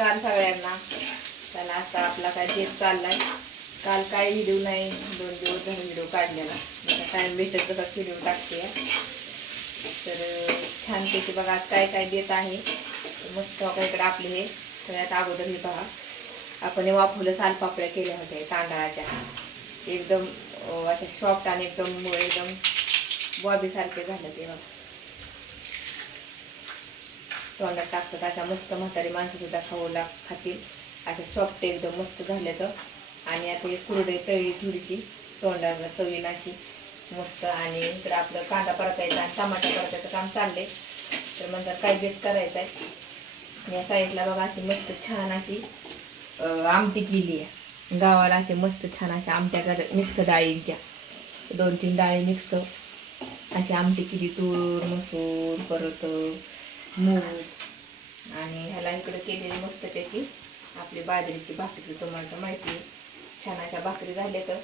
काल सगळ्यांना त्याला आता आपला काय तेच चाललाय. काल काय व्हिडिओ नाही, 2 दिवस झाले व्हिडिओ काढलेला. आता टाइम भेटत तसा व्हिडिओ टाकते. तर छानपैकी बघा आज काय काय देत आहे. मस्त इकडे आपले हे सगळ्यात अगोदर हे पहा, आपण हे वाफवलं सालपापड्या केल्या होत्या तांदळाच्या. एकदम अशा सॉफ्ट आणि एकदम बॉबी सारखे झालं ते बघा. तोंडात टाकतात अशा मस्त म्हातारी माणसं सुद्धा खातील अशा सॉफ्ट एकदम मस्त झाले. तर आणि आता हे कुरडे तळी थोडीशी तोंडाला चवीला अशी मस्त. आणि इकडे आपलं कांदा परतायचा आणि टमाटा परतायचं काम चाललंय. तर म्हणतात काय बेत करायचं आहे. या साईडला बघा अशी मस्त छान अशी आमटी केली आहे. गावाला असे मस्त छान अशा आमट्या मिक्स डाळींच्या 2-3 डाळी मिक्स अशी आमटी केली. तूर मसूर परत मूग आणि ह्याला इकडे केलेली मस्तपैकी आपली बाजरीची भाकरी. तुम्हाला माहिती आहे छान अशा भाकरी झाल्या. तर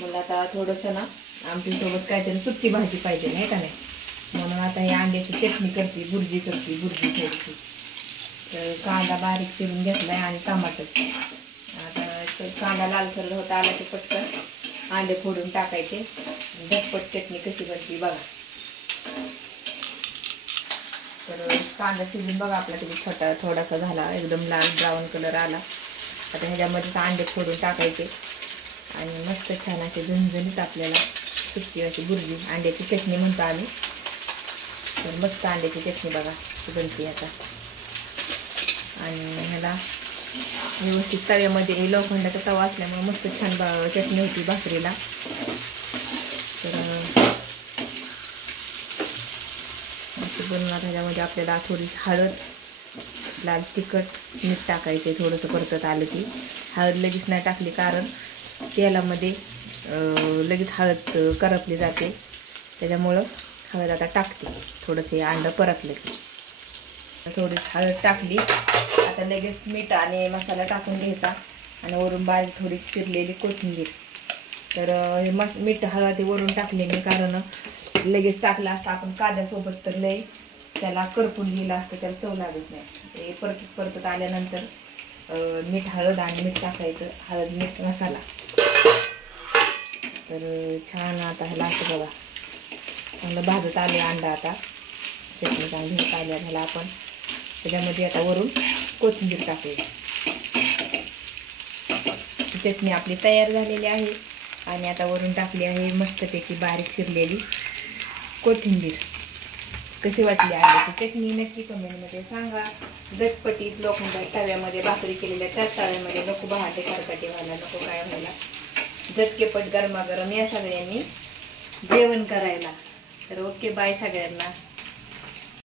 मला आता थोडंसं ना आमटीसोबत काहीतरी सुक्की भाजी पाहिजे नाही का नाही, म्हणून आता हे अंड्याची चटणी करते, बुर्जी थोडीशी. तर कांदा बारीक चिरून घेतलाय आणि टमाटर. आता कांदा लालसर होता आला की पटकन अंडे फोडून टाकायचे. झटपट चटणी कशी बनते बघा. तर कांदा शिजून बघा आपला किती थोडासा झाला, एकदम लाल ब्राऊन कलर आला. आता ह्याच्यामध्येच अंडे फोडून टाकायचे आणि मस्त छान असे झणझणीत आपल्याला सुक्की अशी बुर्जी अंड्याची चटणी म्हणतो आम्ही. तर मस्त अंड्याची चटणी बघा बनते आता. आणि ह्याला व्यवस्थित तव्यामध्ये लोखंडाचा तवा असल्यामुळे मस्त छान चटणी होती भाकरीला. तर असं बनवणार. ह्याच्यामध्ये आपल्याला थोडीशी हळद, लाल तिखट, मीठ टाकायचे. थोडंसं परतत आलं की हळद लगेच नाही टाकली कारण तेलामध्ये लगेच हळद करपली जाते, त्याच्यामुळं हळद आता टाकते. थोडंसं हे अंडं परतलं की थोडीशी हळद टाकली. आता लगेच मीठ आणि मसाला टाकून घ्यायचा आणि वरून बारीक थोडीशी चिरलेली कोथिंबीर. तर हे मीठ हळद वरून टाकले मी कारण लगेच टाकलं असतं आपण कांद्यासोबत तर लई त्याला करपून गेलं असतं, त्याला चव लागत नाही. ते परतत आल्यानंतर मीठ हळद आणि मीठ टाकायचं, हळद मीठ मसाला. तर छान आता ह्याला असं बघा चांगलं भाजत आले अंडा. आता चटणी चांगली होत आल्या ह्याला आपण त्याच्यामध्ये आता वरून कोथिंबीर टाकूया. चटणी आपली तयार झालेली आहे आणि आता वरून टाकली आहे मस्तपैकी बारीक चिरलेली कोथिंबीर. कशी वाटली अंड्याची चटणी नक्की कमेंटमध्ये सांगा. झटपटीत लोखंडाच्या तव्यामध्ये भाकरी केलेल्या त्याच तव्यामध्ये नको बहाटे खरकाटे व्हायला, नको काय व्हायला, झटकेपट गरमागरम या सगळ्यांनी जेवण करायला. तर ओके बाय सगळ्यांना.